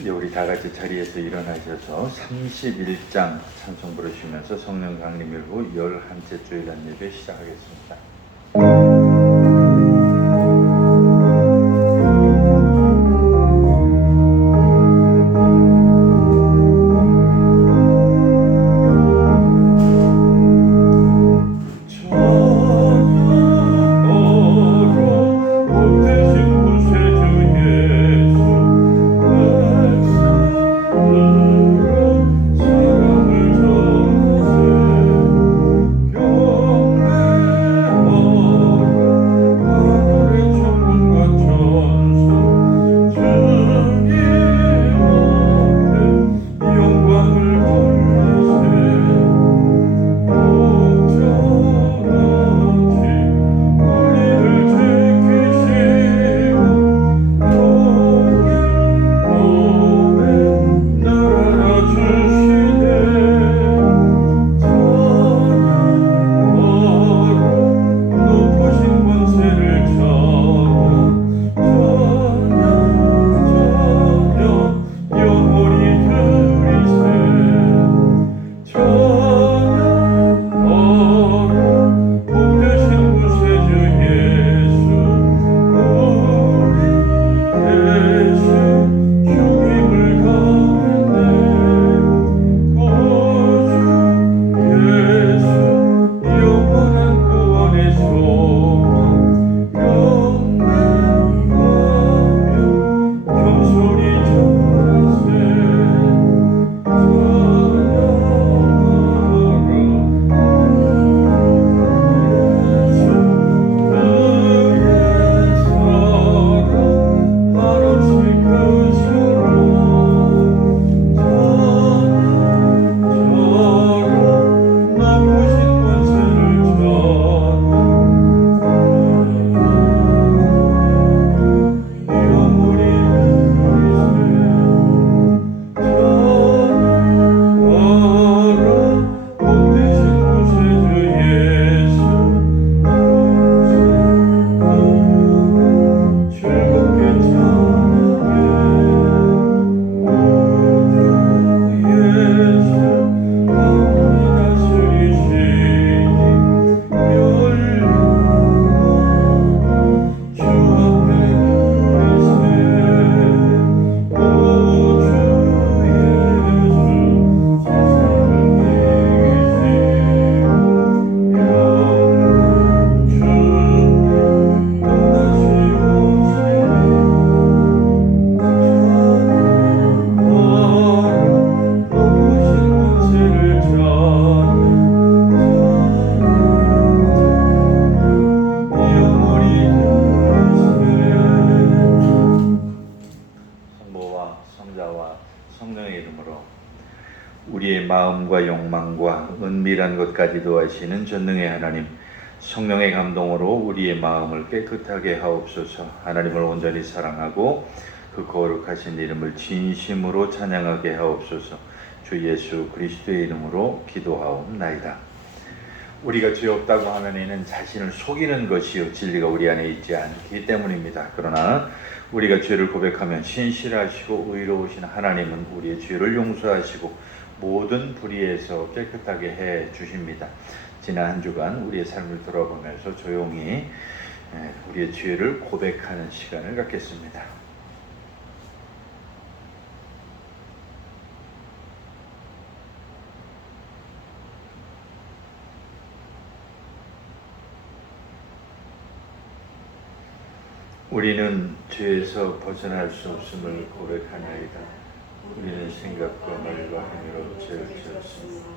이제 우리 다 같이 자리에서 일어나셔서 31장 찬송 부르시면서 성령 강림 일부 11째 주일간 예배 시작하겠습니다. 우리의 마음과 욕망과 은밀한 것까지도 아시는 전능의 하나님, 성령의 감동으로 우리의 마음을 깨끗하게 하옵소서. 하나님을 온전히 사랑하고 그 거룩하신 이름을 진심으로 찬양하게 하옵소서. 주 예수 그리스도의 이름으로 기도하옵나이다. 우리가 죄 없다고 하면 이는 자신을 속이는 것이요 진리가 우리 안에 있지 않기 때문입니다. 그러나 우리가 죄를 고백하면 신실하시고 의로우신 하나님은 우리의 죄를 용서하시고 모든 불의에서 깨끗하게 해 주십니다. 지난 한 주간 우리의 삶을 돌아보면서 조용히 우리의 죄를 고백하는 시간을 갖겠습니다. 우리는 죄에서 벗어날 수 없음을 고백하나이다. 우리는 생각과 말과 행위로 죄를 지었습니다.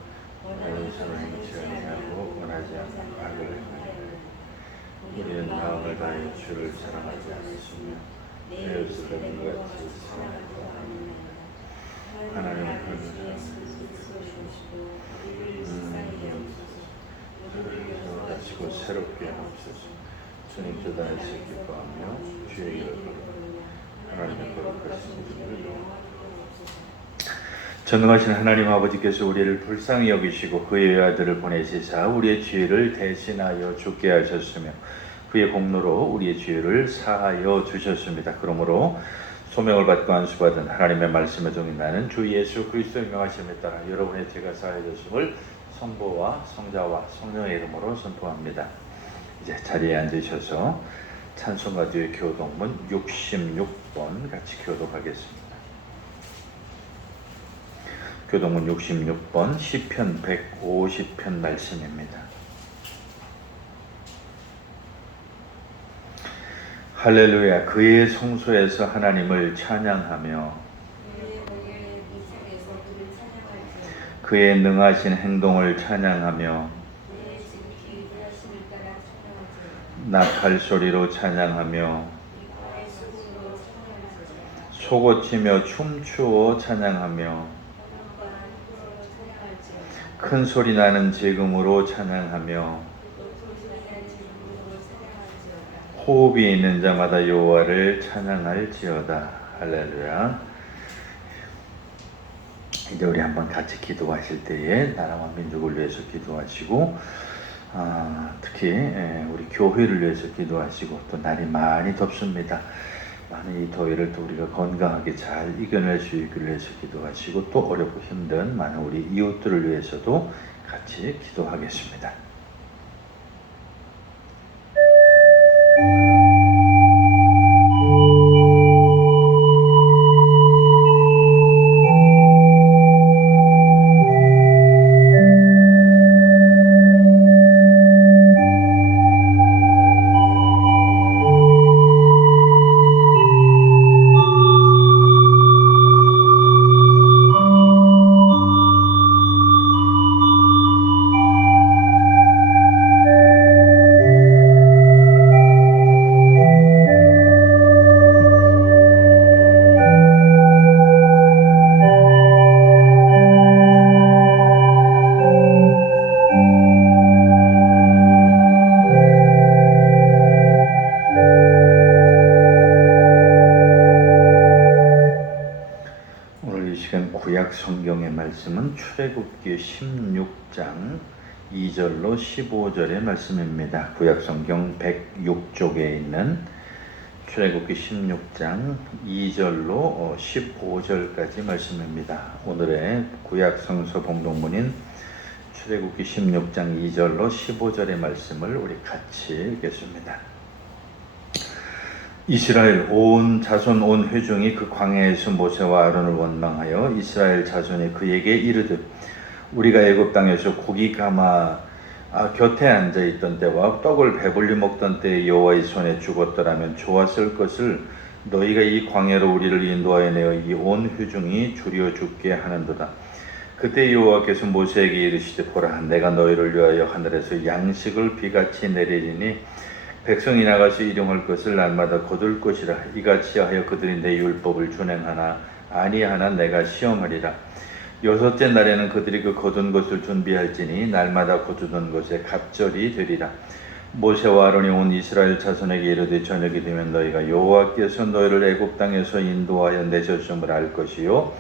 나는 선을 행치 아니하고 원하지 않는 악을 행하나이다. 우리는 마음을 다하여 주를 사랑하지 않았으며 내 이웃을 같이 사랑하지 않았나이다. 하나님은 그를 사랑하시고 새롭게 하옵소서. 주님 주 안에서 기뻐하며 주의 이름을 하나님의 거룩하신 이름을 전능하신 하나님 아버지께서 우리를 불쌍히 여기시고 그의 아들을 보내시사 우리의 죄를 대신하여 죽게 하셨으며 그의 공로로 우리의 죄를 사하여 주셨습니다. 그러므로 소명을 받고 안수받은 하나님의 말씀의 종인 나는 주 예수 그리스도의 명하심에 따라 여러분의 죄가 사하여졌음을 성부와 성자와 성령의 이름으로 선포합니다. 이제 자리에 앉으셔서 찬송가 뒤에 교독문 66번 같이 교독하겠습니다. 교독문 66번 시편 150편 말씀입니다. 할렐루야. 그의 성소에서 하나님을 찬양하며 그의 능하신 행동을 찬양하며 나팔 소리로 찬양하며 소고치며 춤추어 찬양하며 큰 소리 나는 제금으로 찬양하며 호흡이 있는 자마다 여호와를 찬양할지어다. 할렐루야. 이제 우리 한번 같이 기도하실 때에 나라와 민족을 위해서 기도하시고 특히 우리 교회를 위해서 기도하시고 또 날이 많이 덥습니다. 많은 이 더위를 또 우리가 건강하게 잘 이겨낼 수 있기를 위해서 기도하시고 또 어렵고 힘든 많은 우리 이웃들을 위해서도 같이 기도하겠습니다. 성경의 말씀은 출애굽기 16장 2절로 15절의 말씀입니다. 구약성경 106쪽에 있는 출애굽기 16장 2절로 15절까지 말씀입니다. 오늘의 구약성서 봉독문인 출애굽기 16장 2절로 15절의 말씀을 우리 같이 읽겠습니다. 이스라엘 온 자손 온 회중이 그 광야에서 모세와 아론을 원망하여 이스라엘 자손이 그에게 이르듯 우리가 애굽 땅에서 고기 가마 곁에 앉아 있던 때와 떡을 배불리 먹던 때에 여호와의 손에 죽었더라면 좋았을 것을 너희가 이 광야로 우리를 인도하여 내어 이 온 회중이 줄여 죽게 하는도다. 그때 여호와께서 모세에게 이르시되 보라 내가 너희를 위하여 하늘에서 양식을 비같이 내리리니 백성이 나가서 일용할 것을 날마다 거둘 것이라. 이같이 하여 그들이 내 율법을 준행하나 아니하나 내가 시험하리라. 여섯째 날에는 그들이 그 거둔 것을 준비할지니 날마다 거두던 것에 갑절이 되리라. 모세와 아론이 온 이스라엘 자손에게 이르되 저녁이 되면 너희가 여호와께서 너희를 애굽 땅에서 인도하여 내셨음을 알 것이요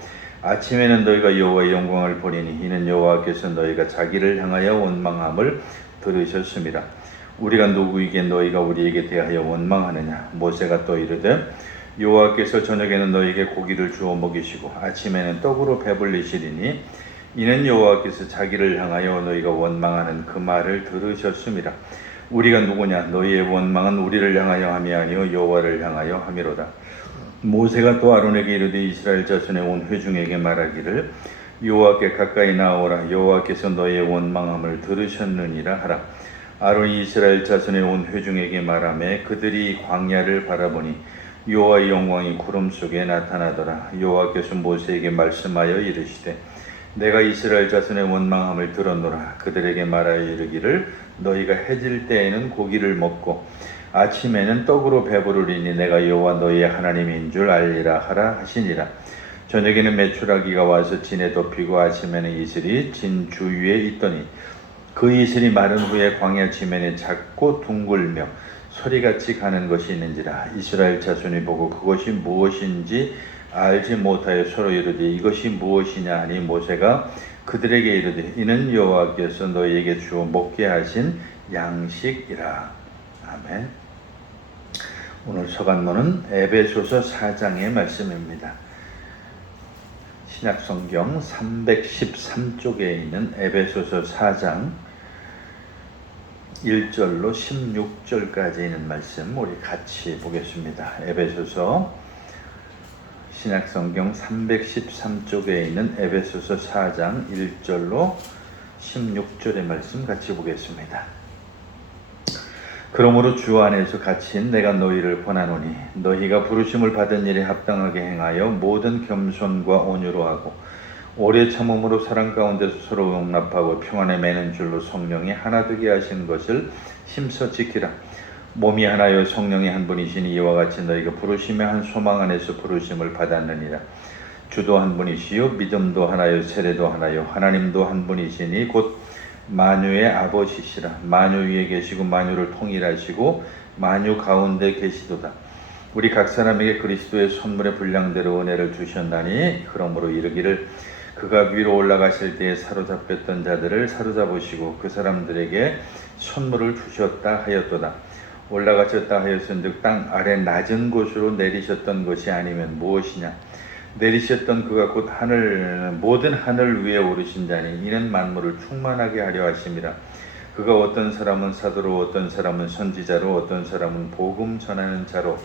아침에는 너희가 여호와의 영광을 보리니 이는 여호와께서 너희가 자기를 향하여 원망함을 들으셨음이라. 우리가 누구에게 너희가 우리에게 대하여 원망하느냐. 모세가 또 이르되 여호와께서 저녁에는 너희에게 고기를 주어 먹이시고 아침에는 떡으로 배불리시리니 이는 여호와께서 자기를 향하여 너희가 원망하는 그 말을 들으셨음이라. 우리가 누구냐. 너희의 원망은 우리를 향하여 함이 아니요 여호와를 향하여 함이로다. 모세가 또 아론에게 이르되 이스라엘 자손의 온 회중에게 말하기를 여호와께 가까이 나오라. 여호와께서 너희의 원망함을 들으셨느니라 하라. 아론이 이스라엘 자손의 온 회중에게 말하매 그들이 광야를 바라보니 여호와의 영광이 구름 속에 나타나더라. 여호와께서 모세에게 말씀하여 이르시되 내가 이스라엘 자손의 원망함을 들었노라. 그들에게 말하여 이르기를 너희가 해질 때에는 고기를 먹고 아침에는 떡으로 배부르리니 내가 여호와 너희의 하나님인 줄 알리라 하라 하시니라. 저녁에는 메추라기가 와서 진에 덮이고 아침에는 이슬이 진 주위에 있더니 그 이슬이 마른 후에 광야 지면에 작고 둥글며 소리같이 가는 것이 있는지라. 이스라엘 자손이 보고 그것이 무엇인지 알지 못하여 서로 이르되 이것이 무엇이냐 하니 모세가 그들에게 이르되 이는 여호와께서 너희에게 주어 먹게 하신 양식이라. 아멘. 오늘 서간문은 에베소서 4장의 말씀입니다. 신약성경 313쪽에 있는 에베소서 4장 1절로 16절까지 있는 말씀 우리 같이 보겠습니다. 에베소서 신약성경 313쪽에 있는 에베소서 4장 1절로 16절의 말씀 같이 보겠습니다. 그러므로 주 안에서 갇힌 내가 너희를 권하노니 너희가 부르심을 받은 일에 합당하게 행하여 모든 겸손과 온유로 하고 오래 참음으로 사랑 가운데서 서로 용납하고 평안에 매는 줄로 성령이 하나 되게 하신 것을 힘써 지키라. 몸이 하나요 성령이 한 분이시니 이와 같이 너희가 부르심의 한 소망 안에서 부르심을 받았느니라. 주도 한 분이시요 믿음도 하나요 세례도 하나요 하나님도 한 분이시니 곧 만유의 아버지시라. 만유 위에 계시고 만유를 통일하시고 만유 가운데 계시도다. 우리 각 사람에게 그리스도의 선물의 분량대로 은혜를 주셨나니 그러므로 이르기를 그가 위로 올라가실 때에 사로잡혔던 자들을 사로잡으시고 그 사람들에게 선물을 주셨다 하였도다. 올라가셨다 하였은즉 땅 아래 낮은 곳으로 내리셨던 것이 아니면 무엇이냐. 내리셨던 그가 곧 모든 하늘 위에 오르신 자니 이는 만물을 충만하게 하려 하심이라. 그가 어떤 사람은 사도로 어떤 사람은 선지자로 어떤 사람은 복음 전하는 자로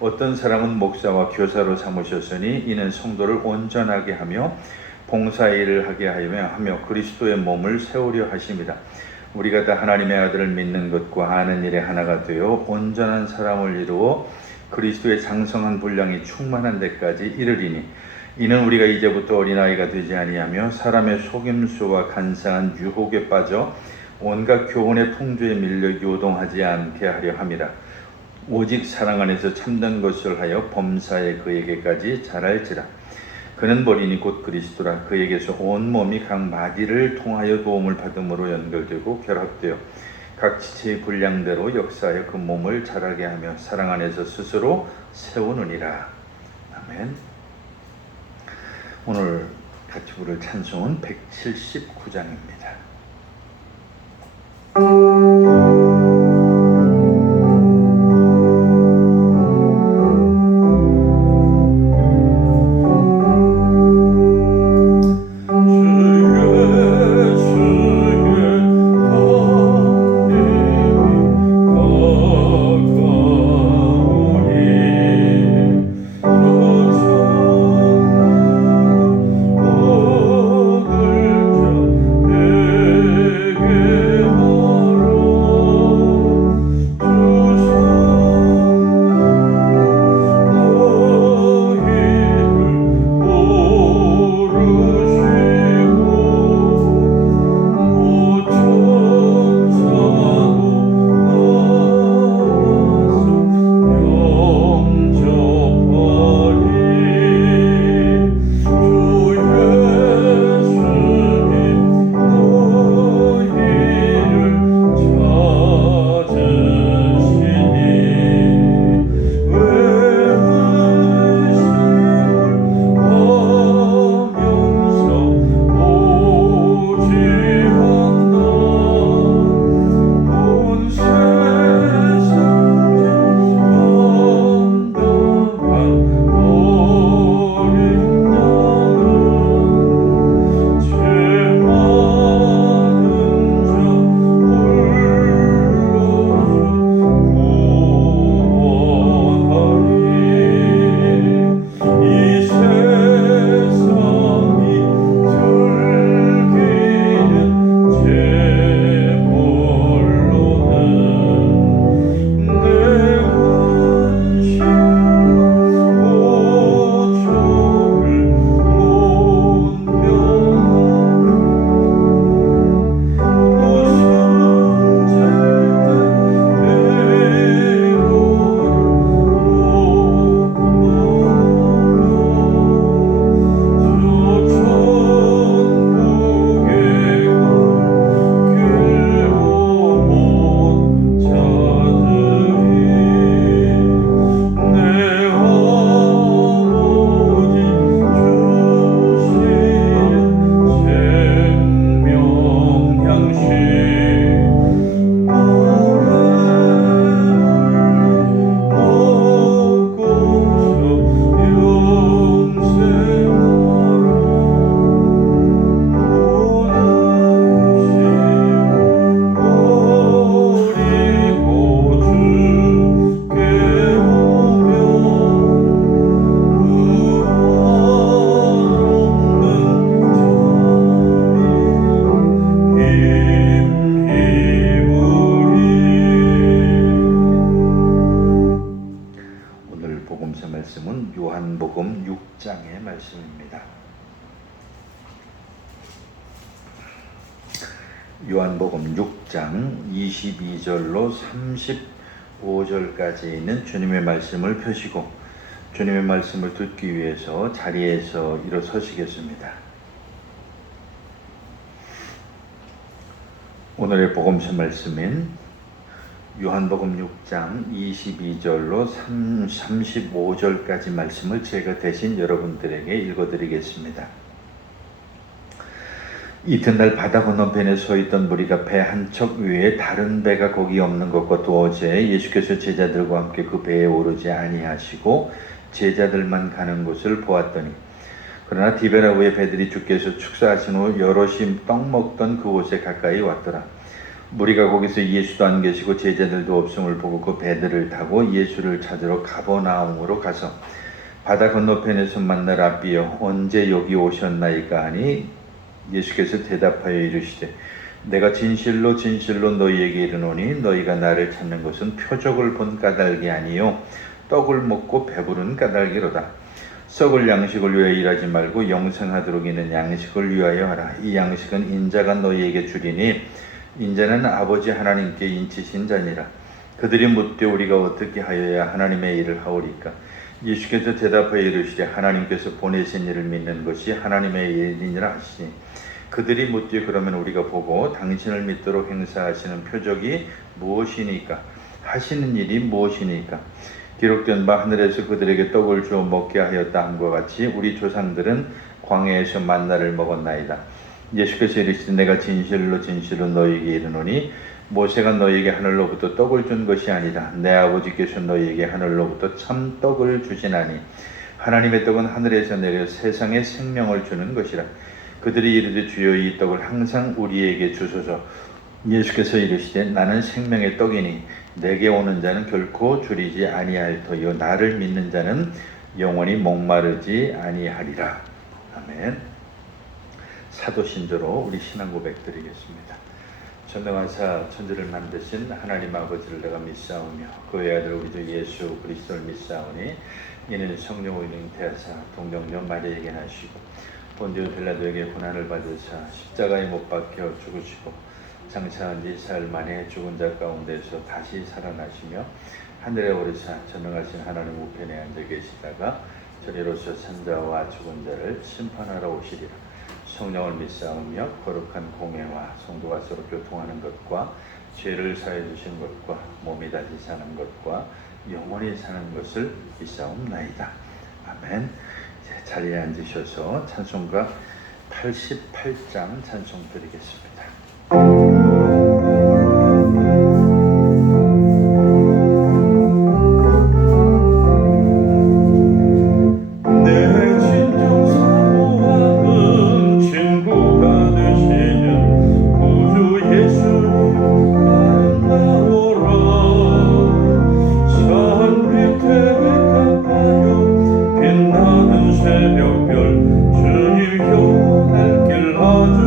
어떤 사람은 목사와 교사로 삼으셨으니 이는 성도를 온전하게 하며 봉사일을 하게 하며 그리스도의 몸을 세우려 하심이라. 우리가 다 하나님의 아들을 믿는 것과 아는 일에 하나가 되어 온전한 사람을 이루어 그리스도의 장성한 분량이 충만한 데까지 이르리니 이는 우리가 이제부터 어린아이가 되지 아니하며 사람의 속임수와 간사한 유혹에 빠져 온갖 교훈의 풍조에 밀려 요동하지 않게 하려 함이라. 오직 사랑 안에서 참된 것을 하여 범사에 그에게까지 자랄지라. 그는 머리니 곧 그리스도라. 그에게서 온 몸이 각 마디를 통하여 도움을 받음으로 연결되고 결합되어 각 지체의 분량대로 역사하여 그 몸을 자라게 하며 사랑 안에서 스스로 세우느니라. 아멘. 오늘 같이 부를 찬송은 179장입니다. 요한복음 6장의 말씀입니다. 요한복음 6장 22절로 35절까지 있는 주님의 말씀을 펴시고 주님의 말씀을 듣기 위해서 자리에서 일어서시겠습니다. 오늘의 복음서 말씀인 요한복음 6장 22절로 35절까지 말씀을 제가 대신 여러분들에게 읽어드리겠습니다. 이튿날 바다 건너편에 서있던 무리가 배 한 척 위에 다른 배가 거기 없는 것과 또 어제 예수께서 제자들과 함께 그 배에 오르지 아니하시고 제자들만 가는 곳을 보았더니 그러나 디베라구의 배들이 주께서 축사하신 후 여럿이 떡 먹던 그곳에 가까이 왔더라. 무리가 거기서 예수도 안 계시고 제자들도 없음을 보고 그 배들을 타고 예수를 찾으러 가버나움으로 가서 바다 건너편에서 만나 랍비여 언제 여기 오셨나이까 하니 예수께서 대답하여 이르시되 내가 진실로 진실로 너희에게 이르노니 너희가 나를 찾는 것은 표적을 본 까닭이 아니요 떡을 먹고 배부른 까닭이로다. 썩을 양식을 위하여 일하지 말고 영생하도록 있는 양식을 위하여 하라. 이 양식은 인자가 너희에게 주리니 인자는 아버지 하나님께 인치신 자니라. 그들이 묻되 우리가 어떻게 하여야 하나님의 일을 하오리까? 예수께서 대답하여 이르시되 하나님께서 보내신 이를 믿는 것이 하나님의 일이니라 하시니 그들이 묻되 그러면 우리가 보고 당신을 믿도록 행사하시는 표적이 무엇이니까? 하시는 일이 무엇이니까? 기록된 바 하늘에서 그들에게 떡을 주어 먹게 하였다 함과 같이 우리 조상들은 광야에서 만나를 먹었나이다. 예수께서 이르시되 내가 진실로 진실로 너희에게 이르노니 모세가 너희에게 하늘로부터 떡을 준 것이 아니라 내 아버지께서 너희에게 하늘로부터 참 떡을 주시나니 하나님의 떡은 하늘에서 내려 세상에 생명을 주는 것이라. 그들이 이르되 주여 이 떡을 항상 우리에게 주소서. 예수께서 이르시되 나는 생명의 떡이니 내게 오는 자는 결코 줄이지 아니할 터이요 나를 믿는 자는 영원히 목마르지 아니하리라. 아멘. 사도신조로 우리 신앙 고백 드리겠습니다. 전능하사 천지를 만드신 하나님 아버지를 내가 믿사오며 그의 아들 우리 주 예수 그리스도를 믿사오니 이는 성령으로 잉태하사 동정녀 마리아에게 나시고 본디오 빌라도에게 고난을 받으사 십자가에 못 박혀 죽으시고 장사한 지 사흘 만에 죽은 자 가운데서 다시 살아나시며 하늘에 오르사 전능하신 하나님 우편에 앉아 계시다가 저리로서 산자와 죽은 자를 심판하러 오시리라. 성령을 믿사오며 거룩한 공회와 성도가 서로 교통하는 것과 죄를 사해 주신 것과 몸이 다시 사는 것과 영원히 사는 것을 믿사옵나이다. 아멘. 자리에 앉으셔서 찬송가 88장 찬송 드리겠습니다. 새벽별 주님 향할 길 아주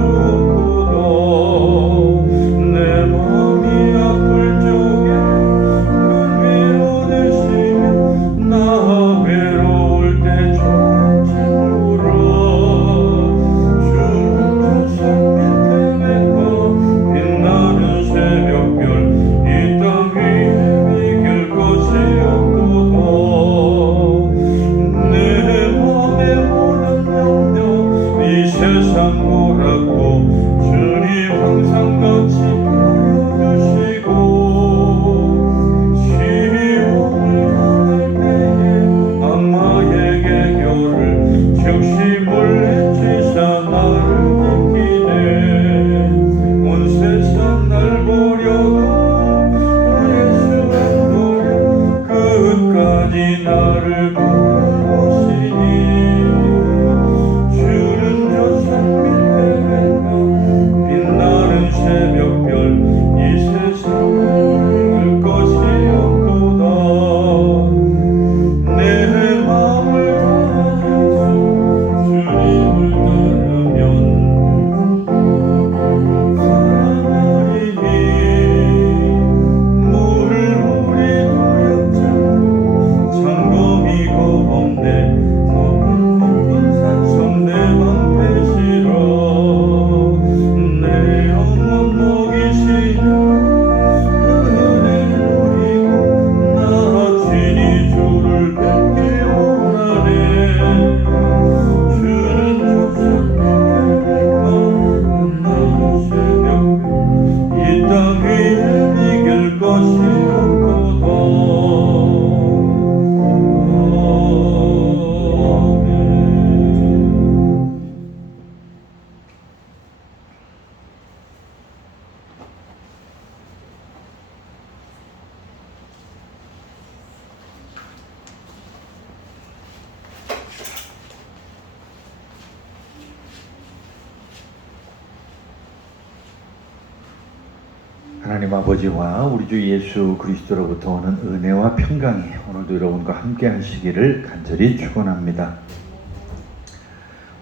하나님 아버지와 우리 주 예수 그리스도로부터 오는 은혜와 평강이 오늘도 여러분과 함께 하시기를 간절히 축원합니다.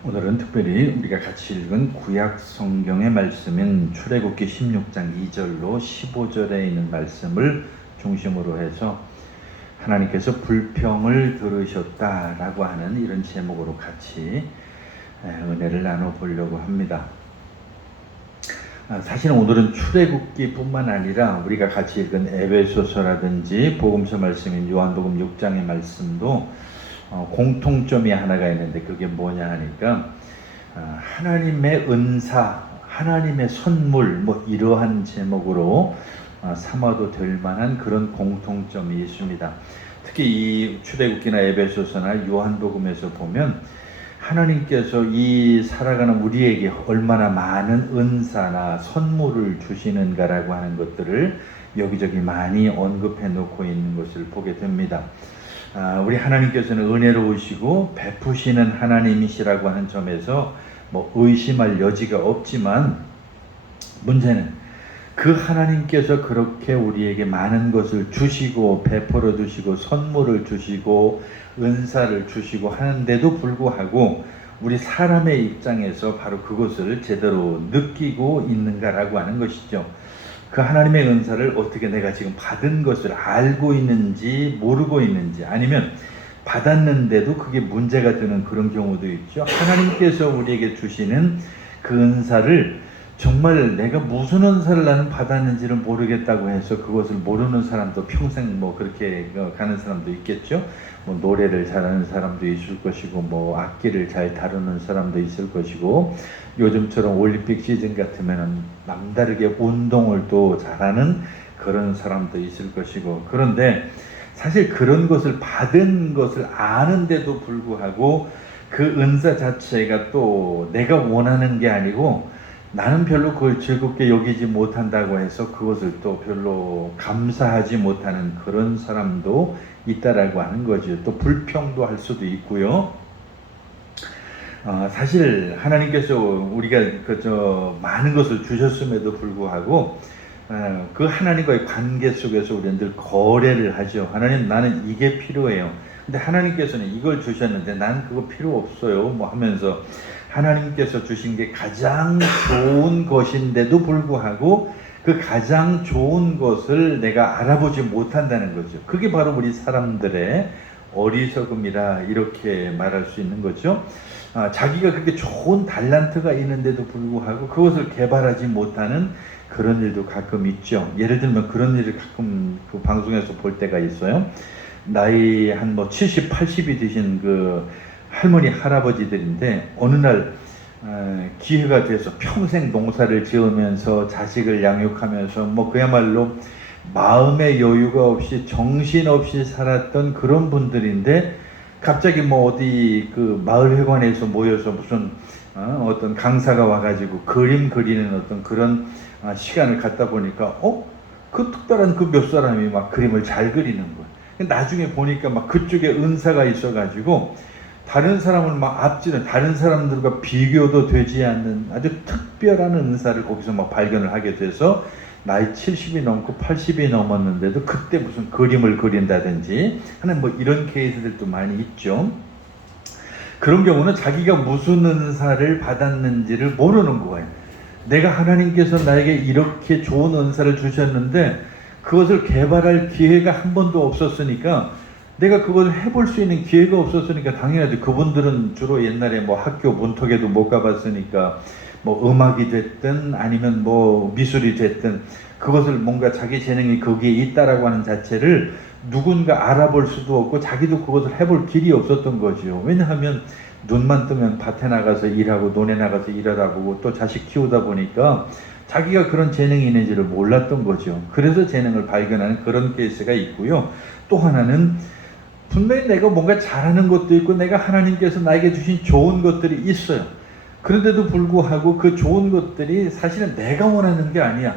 오늘은 특별히 우리가 같이 읽은 구약 성경의 말씀인 출애굽기 16장 2절로 15절에 있는 말씀을 중심으로 해서 하나님께서 불평을 들으셨다라고 하는 이런 제목으로 같이 은혜를 나눠보려고 합니다. 사실은 오늘은 출애굽기뿐만 아니라 우리가 같이 읽은 에베소서라든지 복음서 말씀인 요한복음 6장의 말씀도 공통점이 하나가 있는데 그게 뭐냐 하니까 하나님의 은사, 하나님의 선물 이러한 제목으로 삼아도 될 만한 그런 공통점이 있습니다. 특히 이 출애굽기나 에베소서나 요한복음에서 보면 하나님께서 이 살아가는 우리에게 얼마나 많은 은사나 선물을 주시는가라고 하는 것들을 여기저기 많이 언급해 놓고 있는 것을 보게 됩니다. 우리 하나님께서는 은혜로우시고 베푸시는 하나님이시라고 하는 점에서 의심할 여지가 없지만 문제는 그 하나님께서 그렇게 우리에게 많은 것을 주시고 베풀어 주시고 선물을 주시고 은사를 주시고 하는데도 불구하고 우리 사람의 입장에서 바로 그것을 제대로 느끼고 있는가라고 하는 것이죠. 그 하나님의 은사를 어떻게 내가 지금 받은 것을 알고 있는지 모르고 있는지, 아니면 받았는데도 그게 문제가 되는 그런 경우도 있죠. 하나님께서 우리에게 주시는 그 은사를 정말 내가 무슨 은사를 나는 받았는지를 모르겠다고 해서 그것을 모르는 사람도 평생 그렇게 가는 사람도 있겠죠. 노래를 잘하는 사람도 있을 것이고 악기를 잘 다루는 사람도 있을 것이고, 요즘처럼 올림픽 시즌 같으면 남다르게 운동을 또 잘하는 그런 사람도 있을 것이고, 그런데 사실 그런 것을 받은 것을 아는데도 불구하고 그 은사 자체가 또 내가 원하는 게 아니고 나는 별로 그걸 즐겁게 여기지 못한다고 해서 그것을 또 별로 감사하지 못하는 그런 사람도 있다라고 하는 거죠. 또 불평도 할 수도 있고요. 사실 하나님께서 우리가 많은 것을 주셨음에도 불구하고 그 하나님과의 관계 속에서 우리는 늘 거래를 하죠. 하나님, 나는 이게 필요해요. 근데 하나님께서는 이걸 주셨는데 난 그거 필요 없어요. 하면서 하나님께서 주신 게 가장 좋은 것인데도 불구하고 그 가장 좋은 것을 내가 알아보지 못한다는 거죠. 그게 바로 우리 사람들의 어리석음이라 이렇게 말할 수 있는 거죠. 자기가 그렇게 좋은 달란트가 있는데도 불구하고 그것을 개발하지 못하는 그런 일도 가끔 있죠. 예를 들면 그런 일을 가끔 그 방송에서 볼 때가 있어요. 나이 한 70, 80이 되신 그 할머니, 할아버지들인데 어느 날 기회가 돼서 평생 농사를 지으면서 자식을 양육하면서 그야말로 마음의 여유가 없이 정신없이 살았던 그런 분들인데 갑자기 어디 그 마을회관에서 모여서 무슨 어떤 강사가 와가지고 그림 그리는 어떤 그런 시간을 갖다 보니까 그 특별한 그 몇 사람이 막 그림을 잘 그리는 거예요. 나중에 보니까 막 그쪽에 은사가 있어가지고 다른 사람을 앞지는, 다른 사람들과 비교도 되지 않는 아주 특별한 은사를 거기서 발견을 하게 돼서 나이 70이 넘고 80이 넘었는데도 그때 무슨 그림을 그린다든지 하는 이런 케이스들도 많이 있죠. 그런 경우는 자기가 무슨 은사를 받았는지를 모르는 거예요. 내가 하나님께서 나에게 이렇게 좋은 은사를 주셨는데 그것을 개발할 기회가 한 번도 없었으니까, 내가 그걸 해볼 수 있는 기회가 없었으니까 당연하지. 그분들은 주로 옛날에 학교 문턱에도 못 가봤으니까 음악이 됐든 아니면 미술이 됐든 그것을 뭔가 자기 재능이 거기에 있다라고 하는 자체를 누군가 알아볼 수도 없고 자기도 그것을 해볼 길이 없었던 거죠. 왜냐하면 눈만 뜨면 밭에 나가서 일하고 논에 나가서 일하다 보고 또 자식 키우다 보니까 자기가 그런 재능이 있는지를 몰랐던 거죠. 그래서 재능을 발견하는 그런 케이스가 있고요. 또 하나는 분명히 내가 뭔가 잘하는 것도 있고 내가 하나님께서 나에게 주신 좋은 것들이 있어요. 그런데도 불구하고 그 좋은 것들이 사실은 내가 원하는 게 아니야.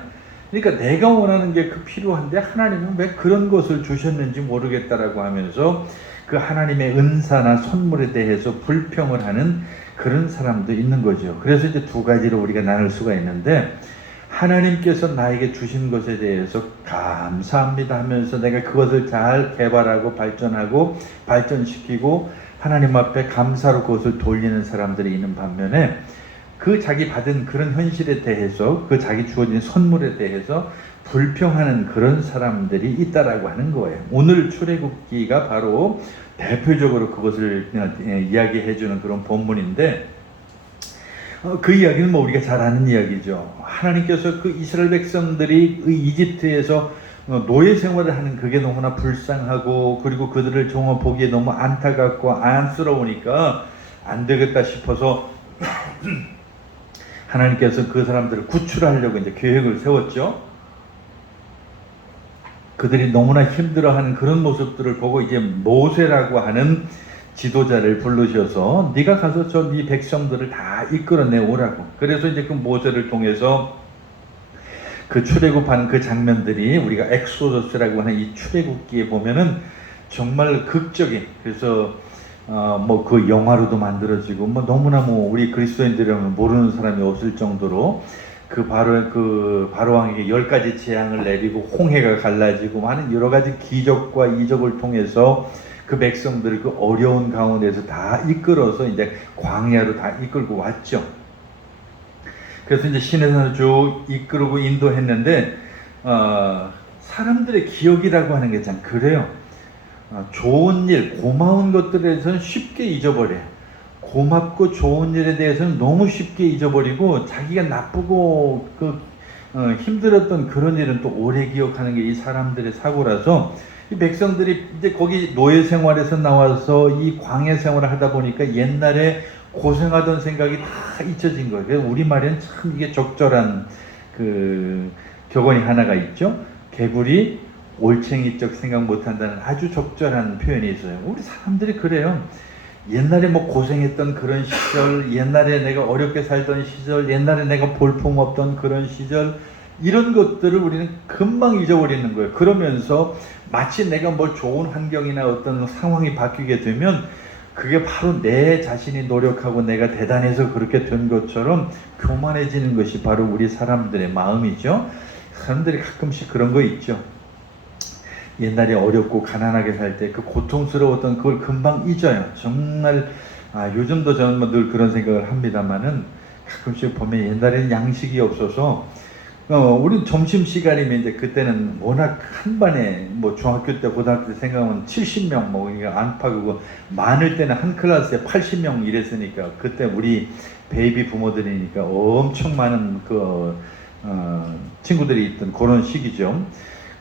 그러니까 내가 원하는 게 필요한데 하나님은 왜 그런 것을 주셨는지 모르겠다라고 하면서 그 하나님의 은사나 선물에 대해서 불평을 하는 그런 사람도 있는 거죠. 그래서 이제 두 가지로 우리가 나눌 수가 있는데, 하나님께서 나에게 주신 것에 대해서 감사합니다 하면서 내가 그것을 잘 개발하고 발전시키고 하나님 앞에 감사로 그것을 돌리는 사람들이 있는 반면에 그 자기 받은 그런 현실에 대해서 그 자기 주어진 선물에 대해서 불평하는 그런 사람들이 있다라고 하는 거예요. 오늘 출애굽기가 바로 대표적으로 그것을 이야기해 주는 그런 본문인데, 그 이야기는 뭐 우리가 잘 아는 이야기죠. 하나님께서 그 이스라엘 백성들이 그 이집트에서 노예 생활을 하는 그게 너무나 불쌍하고, 그리고 그들을 정말 보기에 너무 안타깝고 안쓰러우니까 안 되겠다 싶어서 하나님께서 그 사람들을 구출하려고 이제 계획을 세웠죠. 그들이 너무나 힘들어하는 그런 모습들을 보고 이제 모세라고 하는 지도자를 부르셔서 네가 가서 저 네 백성들을 다 이끌어내 오라고. 그래서 이제 그 모세를 통해서 그 출애굽하는 그 장면들이 우리가 엑소더스라고 하는 이 출애굽기에 보면은 정말 극적인, 그래서 뭐 그 영화로도 만들어지고 뭐 너무나 뭐 우리 그리스도인들이라면 모르는 사람이 없을 정도로 그 바로 왕에게 10가지 재앙을 내리고 홍해가 갈라지고 하는 여러 가지 기적과 이적을 통해서 그 백성들을 그 어려운 가운데서 다 이끌어서 이제 광야로 다 이끌고 왔죠. 그래서 이제 시내산을 쭉 이끌고 인도했는데, 사람들의 기억이라고 하는 게 참 그래요. 좋은 일, 고마운 것들에 대해서는 쉽게 잊어버려요. 고맙고 좋은 일에 대해서는 너무 쉽게 잊어버리고, 자기가 나쁘고 힘들었던 그런 일은 또 오래 기억하는 게 이 사람들의 사고라서, 이 백성들이 이제 거기 노예 생활에서 나와서 이 광야 생활을 하다 보니까 옛날에 고생하던 생각이 다 잊혀진 거예요. 그래서 우리말에는 참 이게 적절한 그 격언이 하나가 있죠. 개구리 올챙이적 생각 못한다는 아주 적절한 표현이 있어요. 우리 사람들이 그래요. 옛날에 뭐 고생했던 그런 시절, 옛날에 내가 어렵게 살던 시절, 옛날에 내가 볼품없던 그런 시절, 이런 것들을 우리는 금방 잊어버리는 거예요. 그러면서 마치 내가 뭘 좋은 환경이나 어떤 상황이 바뀌게 되면 그게 바로 내 자신이 노력하고 내가 대단해서 그렇게 된 것처럼 교만해지는 것이 바로 우리 사람들의 마음이죠. 사람들이 가끔씩 그런 거 있죠. 옛날에 어렵고 가난하게 살 때 그 고통스러웠던 그걸 금방 잊어요. 정말 요즘도 저는 뭐 늘 그런 생각을 합니다만은, 가끔씩 보면 옛날에는 양식이 없어서 우리 점심시간이면 이제 그때는 워낙 한 반에 뭐 중학교 때 고등학교 때 생각하면 70명 뭐 안팎이고, 많을 때는 한 클래스에 80명 이랬으니까 그때 우리 베이비 부모들이니까 엄청 많은 친구들이 있던 그런 시기죠.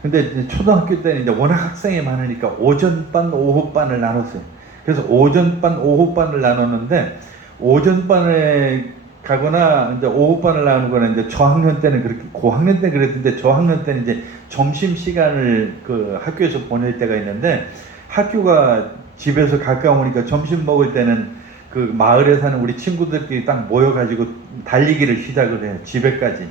근데 초등학교 때는 이제 워낙 학생이 많으니까 오전반, 오후반을 나눴어요. 그래서 오전반, 오후반을 나눴는데, 오전반에 가거나 이제 오후반을 나누거나, 이제 저학년 때는 그렇게, 고학년 때 그랬는데 저학년 때는 이제 점심 시간을 그 학교에서 보낼 때가 있는데, 학교가 집에서 가까우니까 점심 먹을 때는 그 마을에 사는 우리 친구들끼리 딱 모여가지고 달리기를 시작을 해요. 집에까지.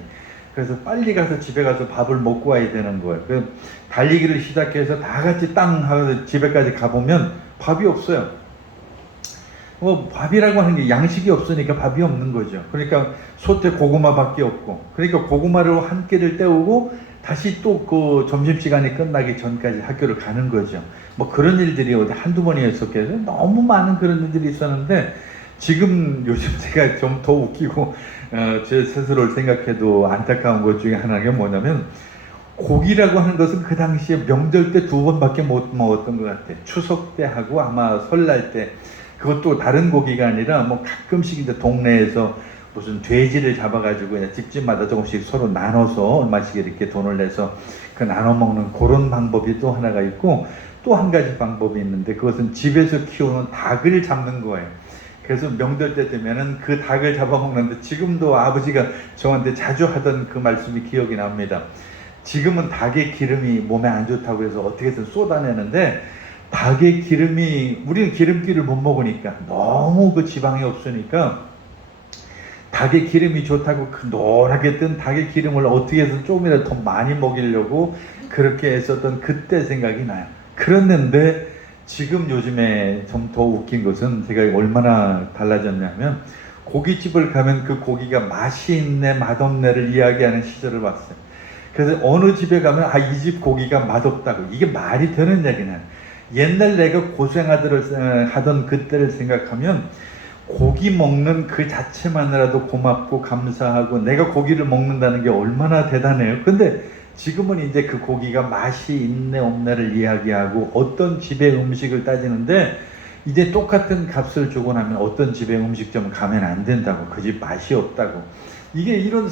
그래서 빨리 가서 집에 가서 밥을 먹고 와야 되는 거예요. 그 달리기를 시작해서 다 같이 땅 하고 집에까지 가보면 밥이 없어요. 뭐 밥이라고 하는 게 양식이 없으니까 밥이 없는 거죠. 그러니까 솥에 고구마밖에 없고, 그러니까 고구마로 한 끼를 때우고 다시 또 그 점심시간이 끝나기 전까지 학교를 가는 거죠. 뭐 그런 일들이 어디 한두 번이었었겠어요. 너무 많은 그런 일들이 있었는데, 지금 요즘 제가 좀 더 웃기고 제 스스로를 생각해도 안타까운 것 중에 하나가 뭐냐면, 고기라고 하는 것은 그 당시에 명절 때 2번밖에 못 먹었던 것 같아요. 추석 때 하고 아마 설날 때. 그것도 다른 고기가 아니라 뭐 가끔씩 이제 동네에서 무슨 돼지를 잡아가지고 그냥 집집마다 조금씩 서로 나눠서 얼마씩 이렇게 돈을 내서 그 나눠 먹는 그런 방법이 또 하나가 있고, 또 한 가지 방법이 있는데, 그것은 집에서 키우는 닭을 잡는 거예요. 그래서 명절 때 되면은 그 닭을 잡아먹는데, 지금도 아버지가 저한테 자주 하던 그 말씀이 기억이 납니다. 지금은 닭의 기름이 몸에 안 좋다고 해서 어떻게든 쏟아내는데, 닭의 기름이, 우리는 기름기를 못 먹으니까, 너무 그 지방이 없으니까 닭의 기름이 좋다고 그 노랗게 뜬 닭의 기름을 어떻게 해서 조금이라도 더 많이 먹이려고 그렇게 했었던 그때 생각이 나요. 그랬는데 지금 요즘에 좀 더 웃긴 것은, 제가 얼마나 달라졌냐면, 고깃집을 가면 그 고기가 맛이 있네 맛없네를 이야기하는 시절을 봤어요. 그래서 어느 집에 가면 이 집 고기가 맛없다고. 이게 말이 되는 얘기냐. 옛날 내가 고생하던 그때를 생각하면 고기 먹는 그 자체만으로도 고맙고 감사하고 내가 고기를 먹는다는 게 얼마나 대단해요. 근데 지금은 이제 그 고기가 맛이 있네 없네를 이야기하고 어떤 집의 음식을 따지는데 이제 똑같은 값을 주고 나면 어떤 집의 음식점 가면 안 된다고. 그 집 맛이 없다고. 이게 이런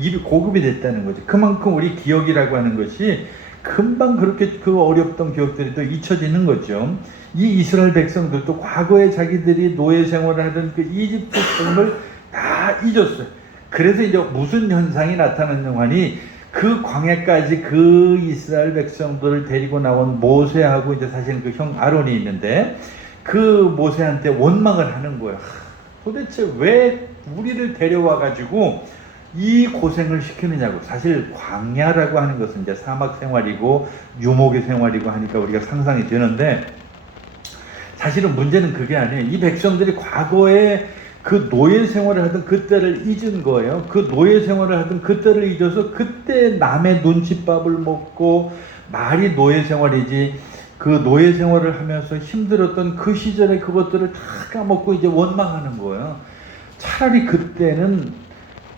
일이 고급이 됐다는 거죠. 그만큼 우리 기억이라고 하는 것이 금방 그렇게 그 어렵던 기억들이 또 잊혀지는 거죠. 이 이스라엘 백성들도 과거에 자기들이 노예 생활을 하던 그 이집트 삶을 다 잊었어요. 그래서 이제 무슨 현상이 나타났냐고 하니 그 광야까지 그 이스라엘 백성들을 데리고 나온 모세하고 이제 사실 그 형 아론이 있는데 그 모세한테 원망을 하는 거예요. 도대체 왜 우리를 데려와 가지고 이 고생을 시키느냐고. 사실 광야라고 하는 것은 이제 사막 생활이고 유목의 생활이고 하니까 우리가 상상이 되는데 사실은 문제는 그게 아니에요. 이 백성들이 과거에 그 노예 생활을 하던 그때를 잊은 거예요. 그 노예 생활을 하던 그때를 잊어서 그때 남의 눈칫밥을 먹고 말이 노예 생활이지 그 노예 생활을 하면서 힘들었던 그 시절의 그것들을 다 까먹고 이제 원망하는 거예요. 차라리 그때는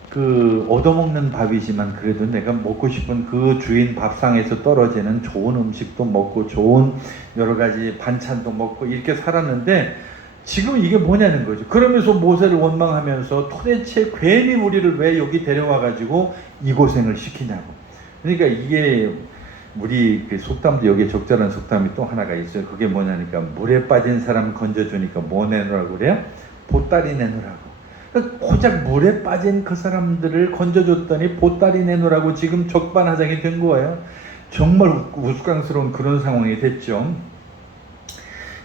그 얻어먹는 밥이지만 그래도 내가 먹고 싶은 그 주인 밥상에서 떨어지는 좋은 음식도 먹고 좋은 여러 가지 반찬도 먹고 이렇게 살았는데 지금 이게 뭐냐는 거죠. 그러면서 모세를 원망하면서 도대체 괜히 우리를 왜 여기 데려와 가지고 이 고생을 시키냐고. 그러니까 이게 우리 그 속담도 여기에 적절한 속담이 또 하나가 있어요. 그게 뭐냐니까 물에 빠진 사람 건져주니까 뭐 내놓으라고 그래요? 보따리 내놓으라고. 고작 물에 빠진 그 사람들을 건져줬더니 보따리 내놓으라고 지금 적반하장이 된 거예요. 정말 우스꽝스러운 그런 상황이 됐죠.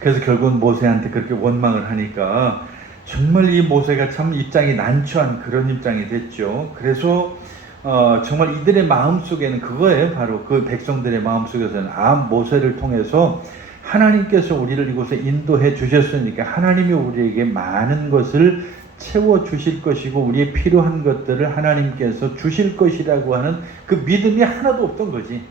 그래서 결국은 모세한테 그렇게 원망을 하니까 정말 이 모세가 참 입장이 난처한 그런 입장이 됐죠. 그래서 정말 이들의 마음속에는 그거예요. 바로 그 백성들의 마음속에서는 모세를 통해서 하나님께서 우리를 이곳에 인도해 주셨으니까 하나님이 우리에게 많은 것을 채워 주실 것이고 우리의 필요한 것들을 하나님께서 주실 것이라고 하는 그 믿음이 하나도 없던 거지.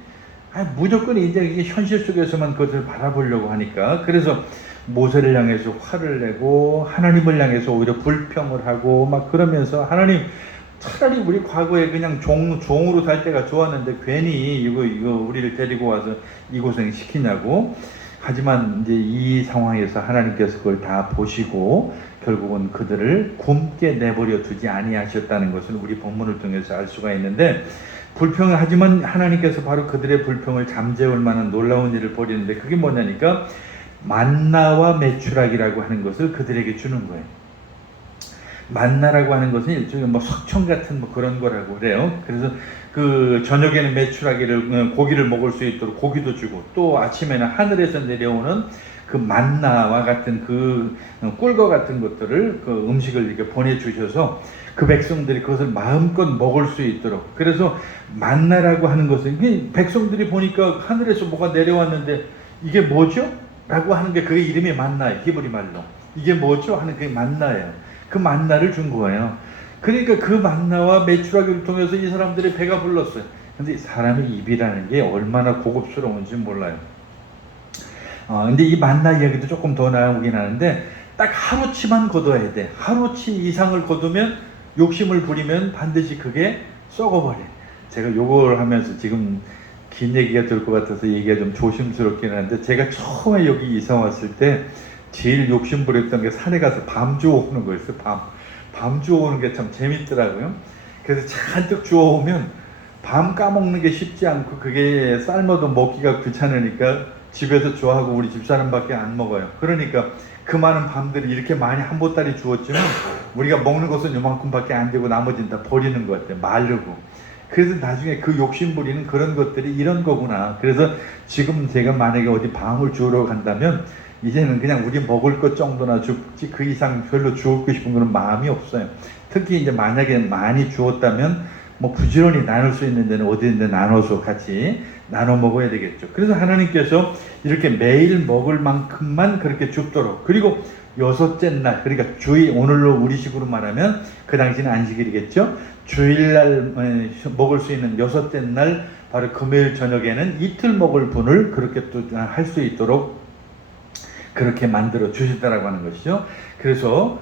무조건 이제 이게 현실 속에서만 그것을 바라보려고 하니까. 그래서 모세를 향해서 화를 내고 하나님을 향해서 오히려 불평을 하고 막 그러면서 하나님 차라리 우리 과거에 그냥 종으로 살 때가 좋았는데 괜히 이거 우리를 데리고 와서 이 고생 시키냐고. 하지만 이제 이 상황에서 하나님께서 그걸 다 보시고 결국은 그들을 굶게 내버려 두지 아니하셨다는 것을 우리 본문을 통해서 알 수가 있는데 불평을 하지만 하나님께서 바로 그들의 불평을 잠재울 만한 놀라운 일을 벌이는데 그게 뭐냐니까 만나와 메추라기라고 하는 것을 그들에게 주는 거예요. 만나라고 하는 것은 일종의 뭐 석청 같은 뭐 그런 거라고 그래요. 그래서 그 저녁에는 메추라기를 고기를 먹을 수 있도록 고기도 주고 또 아침에는 하늘에서 내려오는 그 만나와 같은 그 꿀과 같은 것들을 그 음식을 이렇게 보내주셔서 그 백성들이 그것을 마음껏 먹을 수 있도록. 그래서 만나라고 하는 것은 이게 백성들이 보니까 하늘에서 뭐가 내려왔는데 이게 뭐죠? 라고 하는 게 그게 이름이 만나예요. 히브리 말로 이게 뭐죠? 하는 그게 만나예요. 그 만나를 준 거예요. 그러니까 그 만나와 메추라기를 통해서 이 사람들의 배가 불렀어요. 근데 사람의 입이라는 게 얼마나 고급스러운지 몰라요. 근데 이 만나 이야기도 조금 더 나오긴 하는데 딱 하루치만 거둬야 돼. 하루치 이상을 거두면 욕심을 부리면 반드시 그게 썩어버려. 제가 요걸 하면서 지금 긴 얘기가 될 것 같아서 얘기가 좀 조심스럽긴 한데 제가 처음에 여기 이사 왔을 때 제일 욕심 부렸던 게 산에 가서 밤 주워오는 거였어요. 밤 주워오는 게 참 재밌더라고요. 그래서 잔뜩 주워오면 밤 까먹는 게 쉽지 않고 그게 삶아도 먹기가 귀찮으니까 집에서 주워하고 우리 집사람밖에 안 먹어요. 그러니까 그 많은 밤들이 이렇게 많이 한 보따리 주웠지만 우리가 먹는 것은 요만큼밖에 안 되고 나머지는 다 버리는 것 같아요. 마르고. 그래서 나중에 그 욕심 부리는 그런 것들이 이런 거구나. 그래서 지금 제가 만약에 어디 밤을 주우러 간다면 이제는 그냥 우리 먹을 것 정도나 줍지 그 이상 별로 주우고 싶은 그런 마음이 없어요. 특히 이제 만약에 많이 주웠다면 뭐 부지런히 나눌 수 있는 데는 어디든지 나눠서 같이 나눠 먹어야 되겠죠. 그래서 하나님께서 이렇게 매일 먹을 만큼만 그렇게 줍도록, 그리고 여섯째 날, 그러니까 주일, 오늘로 우리식으로 말하면 그 당시는 안식일이겠죠. 주일날 먹을 수 있는 여섯째 날, 바로 금요일 저녁에는 이틀 먹을 분을 그렇게 또 할 수 있도록 그렇게 만들어 주셨다라고 하는 것이죠. 그래서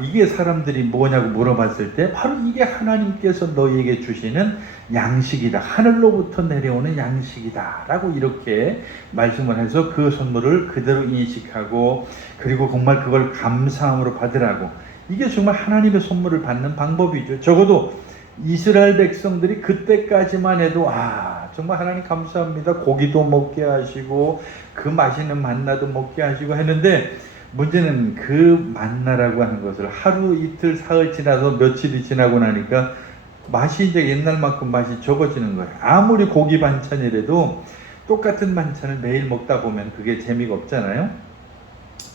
이게 사람들이 뭐냐고 물어봤을 때 바로 이게 하나님께서 너희에게 주시는 양식이다, 하늘로부터 내려오는 양식이다 라고 이렇게 말씀을 해서 그 선물을 그대로 인식하고, 그리고 정말 그걸 감사함으로 받으라고. 이게 정말 하나님의 선물을 받는 방법이죠. 적어도 이스라엘 백성들이 그때까지만 해도 정말 하나님 감사합니다, 고기도 먹게 하시고 그 맛있는 만나도 먹게 하시고 했는데, 문제는 그 만나라고 하는 것을 하루 이틀 사흘 지나서 며칠이 지나고 나니까 맛이 이제 옛날만큼 맛이 적어지는 거예요. 아무리 고기 반찬이라도 똑같은 반찬을 매일 먹다 보면 그게 재미가 없잖아요.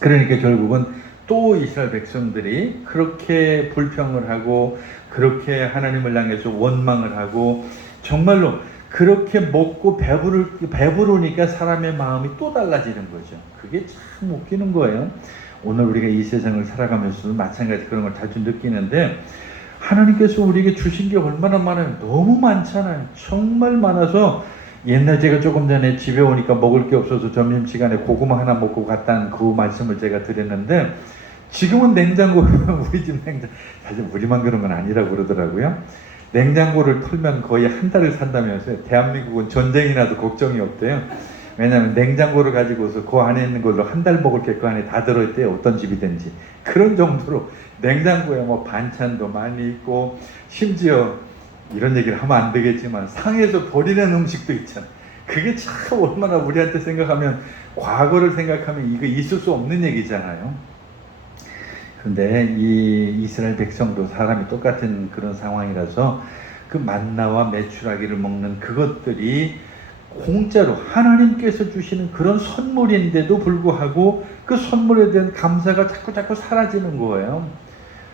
그러니까 결국은 또 이스라엘 백성들이 그렇게 불평을 하고 그렇게 하나님을 향해서 원망을 하고, 정말로 그렇게 먹고 배부르니까 사람의 마음이 또 달라지는 거죠. 그게 참 웃기는 거예요. 오늘 우리가 이 세상을 살아가면서도 마찬가지 그런 걸 자주 느끼는데, 하나님께서 우리에게 주신 게 얼마나 많아요. 너무 많잖아요. 정말 많아서, 옛날 제가 조금 전에 집에 오니까 먹을 게 없어서 점심시간에 고구마 하나 먹고 갔다는 그 말씀을 제가 드렸는데, 지금은 냉장고, 우리 집 냉장고, 사실 우리만 그런 건 아니라고 그러더라고요. 냉장고를 털면 거의 한 달을 산다면서요. 대한민국은 전쟁이 나도 걱정이 없대요. 왜냐하면 냉장고를 가지고서 그 안에 있는 걸로 한 달 먹을 게 그 안에 다 들어있대요. 어떤 집이든지. 그런 정도로 냉장고에 뭐 반찬도 많이 있고, 심지어 이런 얘기를 하면 안 되겠지만 상해서 버리는 음식도 있잖아. 그게 참 얼마나 우리한테 생각하면, 과거를 생각하면 이거 있을 수 없는 얘기잖아요. 근데 이 이스라엘 백성도 사람이 똑같은 그런 상황이라서 그 만나와 메추라기를 먹는 그것들이 공짜로 하나님께서 주시는 그런 선물인데도 불구하고 그 선물에 대한 감사가 자꾸 사라지는 거예요.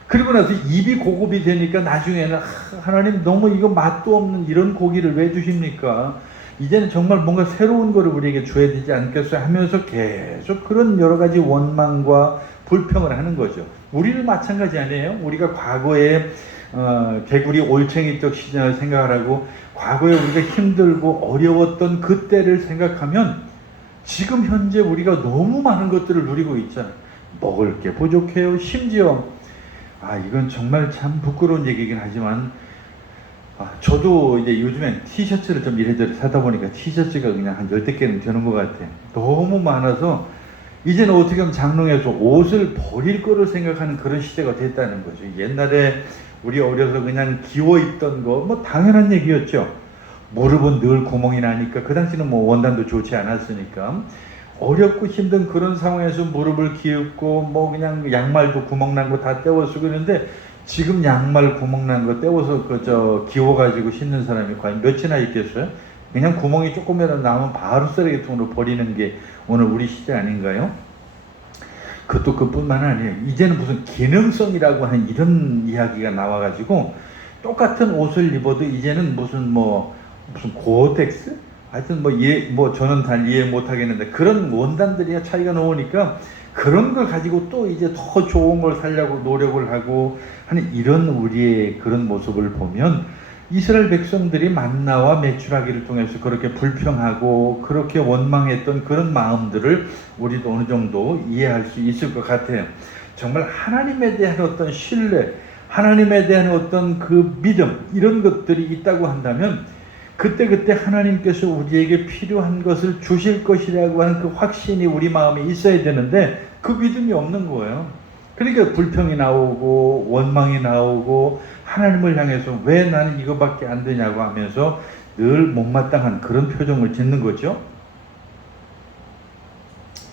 그리고 나서 입이 고급이 되니까 나중에는 하나님 너무 이거 맛도 없는 이런 고기를 왜 주십니까? 이제는 정말 뭔가 새로운 거를 우리에게 줘야 되지 않겠어요? 하면서 계속 그런 여러 가지 원망과 불평을 하는 거죠. 우리는 마찬가지 아니에요? 우리가 과거에 개구리 올챙이적 시절을 생각하라고, 과거에 우리가 힘들고 어려웠던 그때를 생각하면 지금 현재 우리가 너무 많은 것들을 누리고 있잖아요. 먹을 게 부족해요. 심지어 이건 정말 참 부끄러운 얘기긴 하지만, 저도 이제 요즘엔 티셔츠를 좀 이래저래 사다 보니까 티셔츠가 그냥 한 10개는 되는 것 같아요. 너무 많아서 이제는 어떻게 하면 장롱에서 옷을 버릴 거를 생각하는 그런 시대가 됐다는 거죠. 옛날에 우리 어려서 그냥 기워 입던 거 뭐 당연한 얘기였죠. 무릎은 늘 구멍이 나니까, 그 당시는 뭐 원단도 좋지 않았으니까 어렵고 힘든 그런 상황에서 무릎을 기웃고 뭐 그냥 양말도 구멍 난 거 다 떼워 쓰고 있는데, 지금 양말 구멍 난 거 떼워서 기워가지고 신는 사람이 과연 몇이나 있겠어요? 그냥 구멍이 조금이라도 나면 바로 쓰레기통으로 버리는 게 오늘 우리 시대 아닌가요? 그것도 그뿐만 아니에요. 이제는 무슨 기능성이라고 하는 이런 이야기가 나와가지고, 똑같은 옷을 입어도 이제는 무슨 고어텍스? 하여튼 저는 잘 이해 못하겠는데, 그런 원단들이 차이가 나오니까 그런 걸 가지고 또 이제 더 좋은 걸 살려고 노력을 하고 하는 이런 우리의 그런 모습을 보면, 이스라엘 백성들이 만나와 메추라기를 통해서 그렇게 불평하고 그렇게 원망했던 그런 마음들을 우리도 어느 정도 이해할 수 있을 것 같아요. 정말 하나님에 대한 어떤 신뢰, 하나님에 대한 어떤 그 믿음, 이런 것들이 있다고 한다면 그때 하나님께서 우리에게 필요한 것을 주실 것이라고 하는 그 확신이 우리 마음에 있어야 되는데, 그 믿음이 없는 거예요. 그러니까 불평이 나오고 원망이 나오고 하나님을 향해서 왜 나는 이거밖에 안 되냐고 하면서 늘 못마땅한 그런 표정을 짓는 거죠.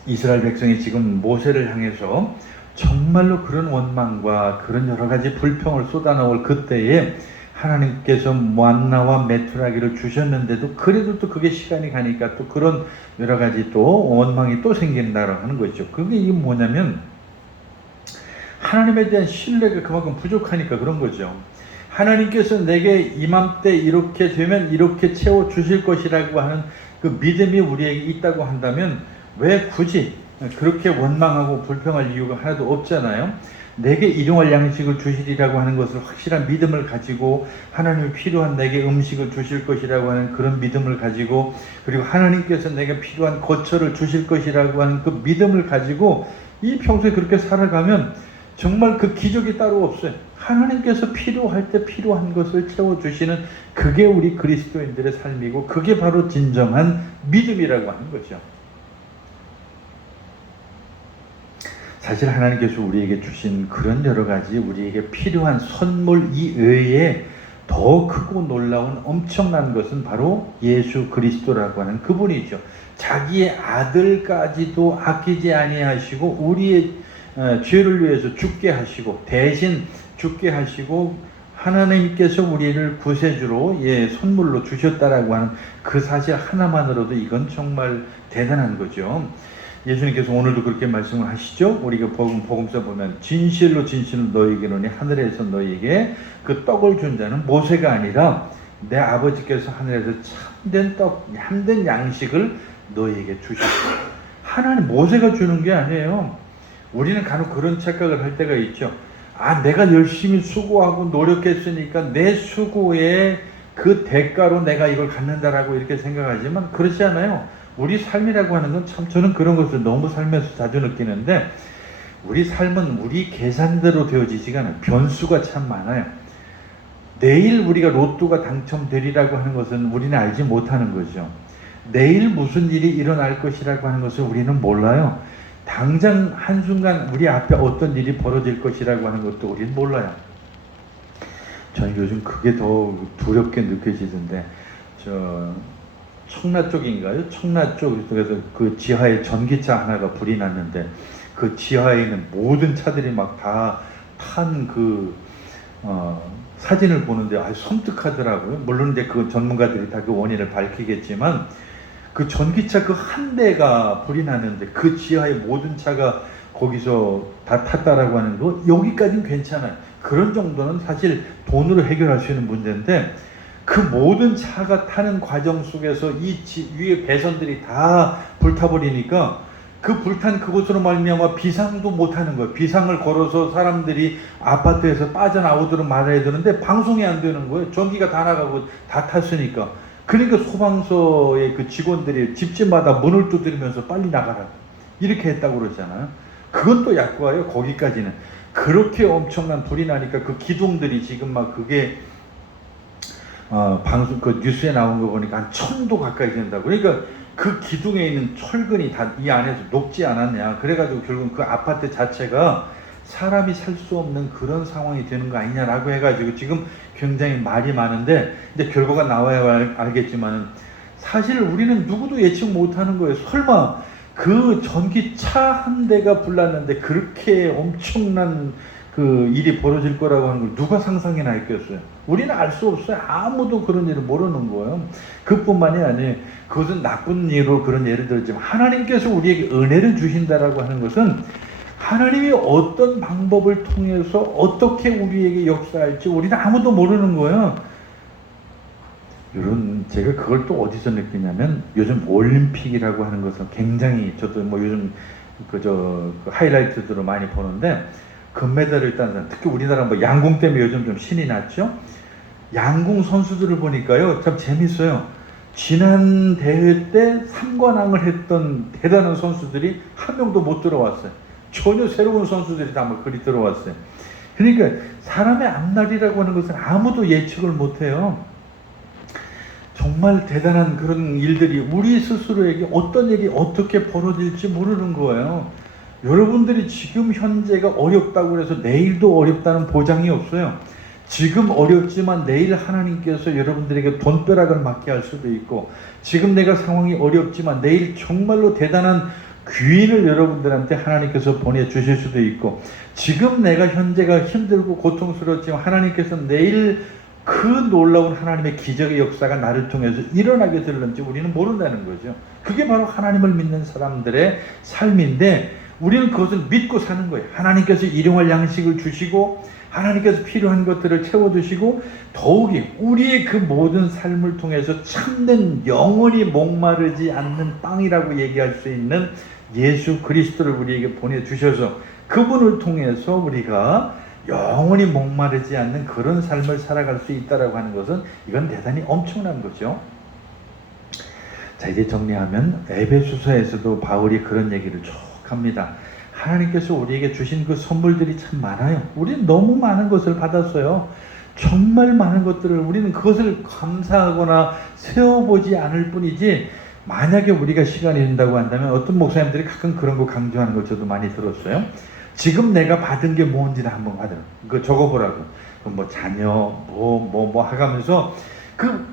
이스라엘 백성이 지금 모세를 향해서 정말로 그런 원망과 그런 여러 가지 불평을 쏟아나올 그때에 하나님께서 만나와 메추라기를 주셨는데도 그래도 또 그게 시간이 가니까 또 그런 여러 가지 또 원망이 또 생긴다라고 하는 거죠. 그게 이게 뭐냐면 하나님에 대한 신뢰가 그만큼 부족하니까 그런 거죠. 하나님께서 내게 이맘때 이렇게 되면 이렇게 채워주실 것이라고 하는 그 믿음이 우리에게 있다고 한다면 왜 굳이 그렇게 원망하고 불평할 이유가 하나도 없잖아요. 내게 일용할 양식을 주시리라고 하는 것을 확실한 믿음을 가지고, 하나님이 필요한 내게 음식을 주실 것이라고 하는 그런 믿음을 가지고, 그리고 하나님께서 내게 필요한 거처를 주실 것이라고 하는 그 믿음을 가지고 이 평소에 그렇게 살아가면 정말 그 기적이 따로 없어요. 하나님께서 필요할 때 필요한 것을 채워주시는, 그게 우리 그리스도인들의 삶이고 그게 바로 진정한 믿음이라고 하는 거죠. 사실 하나님께서 우리에게 주신 그런 여러 가지 우리에게 필요한 선물 이외에 더 크고 놀라운 엄청난 것은 바로 예수 그리스도라고 하는 그분이죠. 자기의 아들까지도 아끼지 아니하시고 우리의 죄를 위해서 죽게 하시고, 대신 죽게 하시고, 하나님께서 우리를 구세주로 선물로 주셨다라고 하는 그 사실 하나만으로도 이건 정말 대단한 거죠. 예수님께서 오늘도 그렇게 말씀을 하시죠. 우리가 복음서 보면 진실로 진실로 너희에게 이르노니 하늘에서 너희에게 그 떡을 준 자는 모세가 아니라 내 아버지께서 하늘에서 참된 떡, 참된 양식을 너희에게 주셨다. 하나님, 모세가 주는 게 아니에요. 우리는 간혹 그런 착각을 할 때가 있죠. 내가 열심히 수고하고 노력했으니까 내 수고의 그 대가로 내가 이걸 갖는다라고 이렇게 생각하지만 그렇지 않아요. 우리 삶이라고 하는 건 참, 저는 그런 것을 너무 살면서 자주 느끼는데, 우리 삶은 우리 계산대로 되어지지가 않아요. 변수가 참 많아요. 내일 우리가 로또가 당첨되리라고 하는 것은 우리는 알지 못하는 거죠. 내일 무슨 일이 일어날 것이라고 하는 것을 우리는 몰라요. 당장 한순간 우리 앞에 어떤 일이 벌어질 것이라고 하는 것도 우리는 몰라요. 저는 요즘 그게 더 두렵게 느껴지던데, 청라 쪽인가요? 청라 쪽에서 그 지하에 전기차 하나가 불이 났는데, 그 지하에 있는 모든 차들이 막 다 탄 사진을 보는데 섬뜩하더라고요. 물론 이제 그 전문가들이 다 그 원인을 밝히겠지만, 그 전기차 그 한 대가 불이 났는데 그 지하의 모든 차가 거기서 다 탔다라고 하는 거, 여기까지는 괜찮아요. 그런 정도는 사실 돈으로 해결할 수 있는 문제인데, 그 모든 차가 타는 과정 속에서 이 위에 배선들이 다 불타버리니까 그 불탄 그곳으로 말미암아 비상도 못하는 거예요. 비상을 걸어서 사람들이 아파트에서 빠져나오도록 말해야 되는데 방송이 안 되는 거예요. 전기가 다 나가고 다 탔으니까. 그러니까 소방서의 그 직원들이 집집마다 문을 두드리면서 빨리 나가라 이렇게 했다고 그러잖아요. 그건 또 약과예요. 거기까지는. 그렇게 엄청난 불이 나니까 그 기둥들이 지금 막 그게 방송 그 뉴스에 나온 거 보니까 한 1000도 가까이 된다고. 그러니까 그 기둥에 있는 철근이 다 이 안에서 녹지 않았냐. 그래가지고 결국 그 아파트 자체가 사람이 살 수 없는 그런 상황이 되는 거 아니냐라고 해가지고 지금 굉장히 말이 많은데, 이제 결과가 나와야 알겠지만은 사실 우리는 누구도 예측 못하는 거예요. 설마 그 전기차 한 대가 불났는데 그렇게 엄청난 그 일이 벌어질 거라고 하는 걸 누가 상상이나 했겠어요. 우리는 알 수 없어요. 아무도 그런 일을 모르는 거예요. 그뿐만이 아니에요. 그것은 나쁜 예로 그런 예를 들었지만, 하나님께서 우리에게 은혜를 주신다라고 하는 것은 하나님이 어떤 방법을 통해서 어떻게 우리에게 역사할지 우리는 아무도 모르는 거예요. 이런, 제가 그걸 또 어디서 느끼냐면, 요즘 올림픽이라고 하는 것은 굉장히, 저도 뭐 요즘 그 하이라이트들을 많이 보는데, 금메달을 딴, 특히 우리나라 뭐 양궁 때문에 요즘 좀 신이 났죠. 양궁 선수들을 보니까요, 참 재밌어요. 지난 대회 때 3관왕을 했던 대단한 선수들이 한 명도 못 들어왔어요. 전혀 새로운 선수들이 다 막 그리 들어왔어요. 그러니까 사람의 앞날이라고 하는 것은 아무도 예측을 못해요. 정말 대단한 그런 일들이 우리 스스로에게 어떤 일이 어떻게 벌어질지 모르는 거예요. 여러분들이 지금 현재가 어렵다고 해서 내일도 어렵다는 보장이 없어요. 지금 어렵지만 내일 하나님께서 여러분들에게 돈벼락을 맞게 할 수도 있고, 지금 내가 상황이 어렵지만 내일 정말로 대단한 귀인을 여러분들한테 하나님께서 보내주실 수도 있고, 지금 내가 현재가 힘들고 고통스럽지만 하나님께서 내일 그 놀라운 하나님의 기적의 역사가 나를 통해서 일어나게 될는지 우리는 모른다는 거죠. 그게 바로 하나님을 믿는 사람들의 삶인데, 우리는 그것을 믿고 사는 거예요. 하나님께서 일용할 양식을 주시고 하나님께서 필요한 것들을 채워주시고 더욱이 우리의 그 모든 삶을 통해서 참된 영원히 목마르지 않는 빵이라고 얘기할 수 있는 예수 그리스도를 우리에게 보내주셔서 그분을 통해서 우리가 영원히 목마르지 않는 그런 삶을 살아갈 수 있다라고 하는 것은 이건 대단히 엄청난 거죠. 자, 이제 정리하면 에베소서에서도 바울이 그런 얘기를 쭉 합니다. 하나님께서 우리에게 주신 그 선물들이 참 많아요. 우리는 너무 많은 것을 받았어요. 정말 많은 것들을 우리는 그것을 감사하거나 세워보지 않을 뿐이지, 만약에 우리가 시간이 된다고 한다면 어떤 목사님들이 가끔 그런 거 강조하는 걸 저도 많이 들었어요. 지금 내가 받은 게 뭔지를 한번 받으라. 그거 적어보라고. 뭐 자녀, 뭐 하가면서 그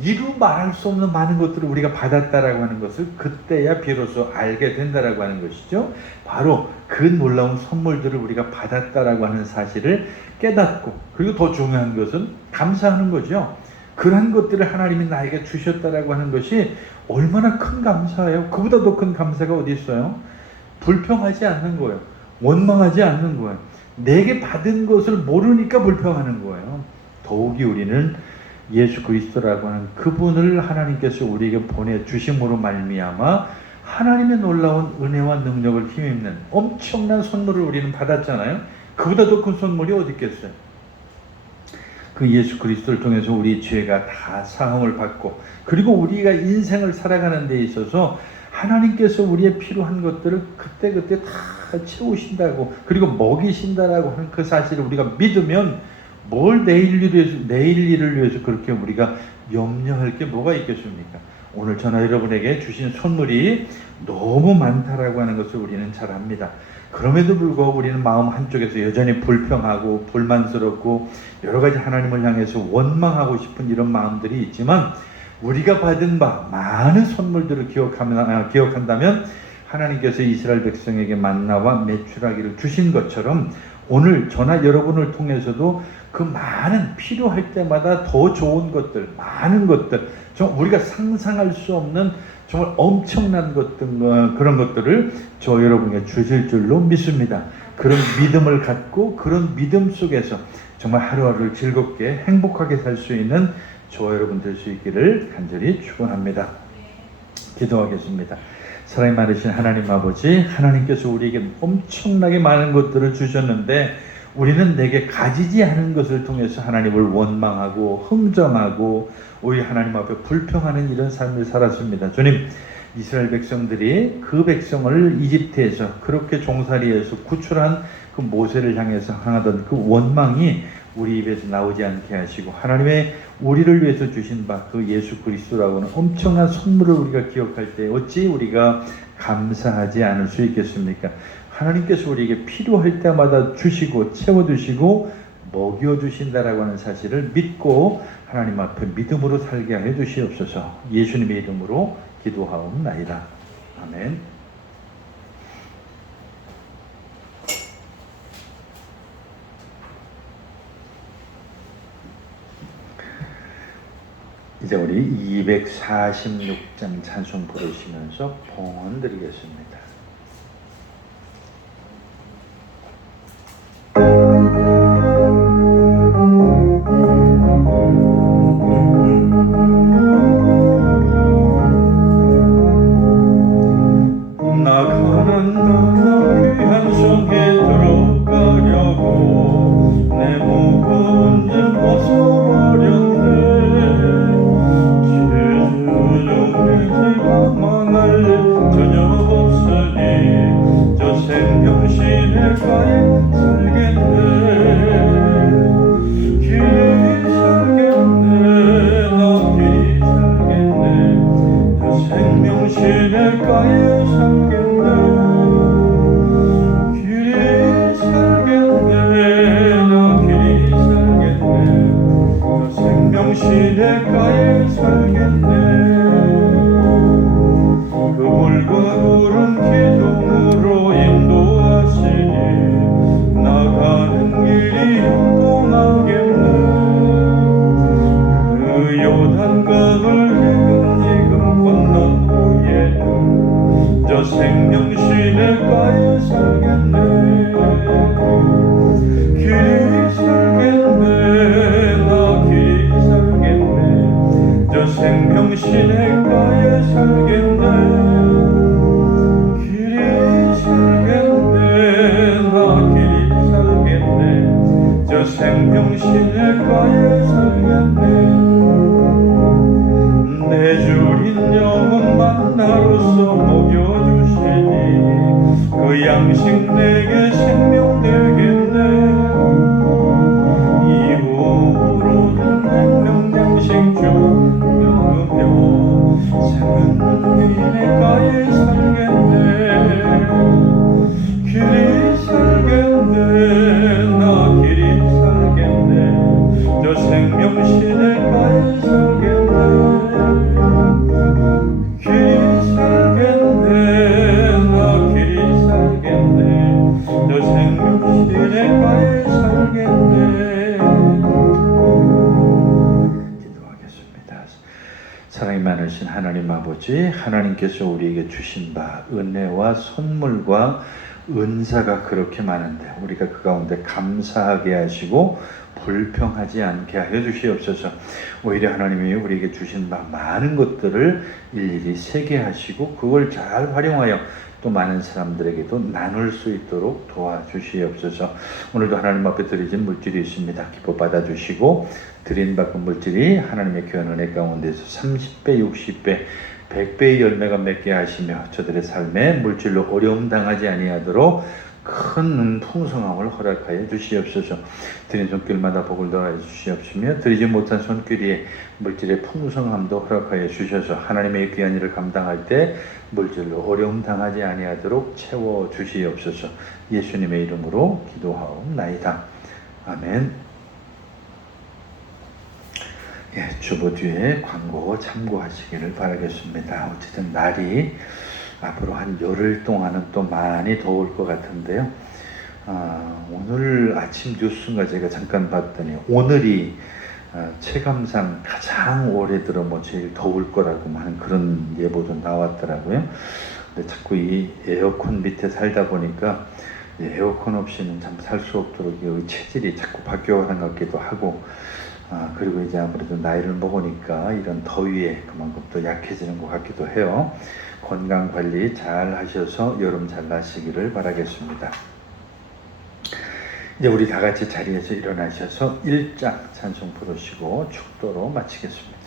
이루 말할 수 없는 많은 것들을 우리가 받았다라고 하는 것을 그때야 비로소 알게 된다라고 하는 것이죠. 바로 그 놀라운 선물들을 우리가 받았다라고 하는 사실을 깨닫고, 그리고 더 중요한 것은 감사하는 거죠. 그러한 것들을 하나님이 나에게 주셨다라고 하는 것이 얼마나 큰 감사예요. 그보다 더 큰 감사가 어디 있어요? 불평하지 않는 거예요. 원망하지 않는 거예요. 내게 받은 것을 모르니까 불평하는 거예요. 더욱이 우리는 예수 그리스도라고 하는 그분을 하나님께서 우리에게 보내주심으로 말미암아 하나님의 놀라운 은혜와 능력을 힘입는 엄청난 선물을 우리는 받았잖아요. 그보다 더 큰 선물이 어디 있겠어요? 그 예수 그리스도를 통해서 우리 죄가 다 사함을 받고, 그리고 우리가 인생을 살아가는 데 있어서 하나님께서 우리의 필요한 것들을 그때그때 다 채우신다고, 그리고 먹이신다라고 하는 그 사실을 우리가 믿으면 뭘 내일 일을 위해서 그렇게 우리가 염려할 게 뭐가 있겠습니까? 오늘 저나 여러분에게 주신 선물이 너무 많다라고 하는 것을 우리는 잘 압니다. 그럼에도 불구하고 우리는 마음 한쪽에서 여전히 불평하고 불만스럽고 여러 가지 하나님을 향해서 원망하고 싶은 이런 마음들이 있지만, 우리가 받은 바 많은 선물들을 기억한다면 하나님께서 이스라엘 백성에게 만나와 메추라기를 주신 것처럼 오늘 저나 여러분을 통해서도 그 많은 필요할 때마다 더 좋은 것들, 많은 것들, 좀 우리가 상상할 수 없는 정말 엄청난 것들, 그런 것들을 저 여러분에게 주실 줄로 믿습니다. 그런 믿음을 갖고 그런 믿음 속에서 정말 하루하루를 즐겁게 행복하게 살 수 있는 저 여러분 될 수 있기를 간절히 축원합니다. 기도하겠습니다. 사랑이 많으신 하나님 아버지, 하나님께서 우리에게 엄청나게 많은 것들을 주셨는데 우리는 내게 가지지 않은 것을 통해서 하나님을 원망하고 흥정하고 오히려 하나님 앞에 불평하는 이런 삶을 살았습니다. 주님, 이스라엘 백성들이 그 백성을 이집트에서 그렇게 종살이에서 구출한 그 모세를 향해서 향하던 그 원망이 우리 입에서 나오지 않게 하시고, 하나님의 우리를 위해서 주신 바 그 예수 그리스도라고 하는 엄청난 선물을 우리가 기억할 때 어찌 우리가 감사하지 않을 수 있겠습니까? 하나님께서 우리에게 필요할 때마다 주시고 채워주시고 먹여주신다라고 하는 사실을 믿고 하나님 앞에 믿음으로 살게 해 주시옵소서. 예수님의 이름으로 기도하옵나이다. 아멘. 이제 우리 246장 찬송 부르시면서 봉헌 드리겠습니다. 나가는 나라 귀한 성에 들어가려고 내 무거운 짐 벗어버렸네. 제주도 망할 일 전혀 없으니 저 생명신의 가에 살겠네. 길이 살겠네. 나 길이 살겠네. 저 생명신의 가에 살겠네. 길이 살겠네. 나 길이 살겠네. 저 생명신의 가에 살겠네. 그 붉은 기둥으로 인도하시니 나가는 길이 형통하겠네. 그 요단강을 지금 건넌 후에는 저 생명신의 가에 저 생명시내가에 살겠네. 내 주인 영혼 만나로서 먹여주시니 그 양식 내게 생명 되겠네. 이후로는 생명양식 주며 생명시내가에 살겠네. 길이 살겠네. 나 길이 살겠네. 저 생명시내가에 살겠네. 길이 살겠네. 나 길이 살겠네. 저 생명시내가에 살겠네. 기도하겠습니다. 사랑이 많으신 하나님 아버지, 하나님께서 우리에게 주신 바 은혜와 선물과 은사가 그렇게 많은데 우리가 그 가운데 감사하게 하시고 불평하지 않게 하여 주시옵소서. 오히려 하나님이 우리에게 주신 바 많은 것들을 일일이 세게 하시고 그걸 잘 활용하여 또 많은 사람들에게도 나눌 수 있도록 도와주시옵소서. 오늘도 하나님 앞에 드리진 물질이 있습니다. 기뻐 받아주시고 드린 바그 물질이 하나님의 귀한 은혜 가운데서 30배, 60배, 100배의 열매가 맺게 하시며 저들의 삶에 물질로 어려움 당하지 아니하도록 큰 풍성함을 허락하여 주시옵소서. 드린 손길마다 복을 더하여 주시옵시며 드리지 못한 손길에 물질의 풍성함도 허락하여 주셔서 하나님의 귀한 일을 감당할 때 물질로 어려움 당하지 아니하도록 채워 주시옵소서. 예수님의 이름으로 기도하옵나이다. 아멘. 예, 주보 뒤에 광고 참고하시기를 바라겠습니다. 어쨌든 날이 앞으로 한 열흘 동안은 또 많이 더울 것 같은데요. 오늘 아침 뉴스인가 제가 잠깐 봤더니 오늘이 체감상 가장 올해 들어 제일 더울 거라고 하는 그런 예보도 나왔더라고요. 근데 자꾸 이 에어컨 밑에 살다 보니까 에어컨 없이는 참 살 수 없도록 이 체질이 자꾸 바뀌어가는 것 같기도 하고, 그리고 이제 아무래도 나이를 먹으니까 이런 더위에 그만큼 또 약해지는 것 같기도 해요. 건강 관리 잘 하셔서 여름 잘 나시기를 바라겠습니다. 이제 우리 다 같이 자리에서 일어나셔서 1장 찬송 부르시고 축도로 마치겠습니다.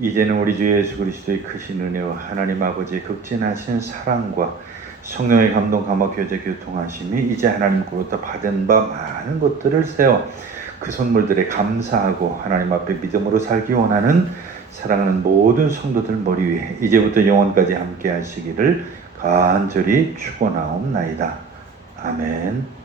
이제는 우리 주 예수 그리스도의 크신 은혜와 하나님 아버지의 극진하신 사랑과 성령의 감동 감화 교제 교통하심이 이제 하나님으로부터 받은 바 많은 것들을 세워 그 선물들에 감사하고 하나님 앞에 믿음으로 살기 원하는 사랑하는 모든 성도들 머리 위에 이제부터 영원까지 함께 하시기를 간절히 축원하옵나이다. 아멘.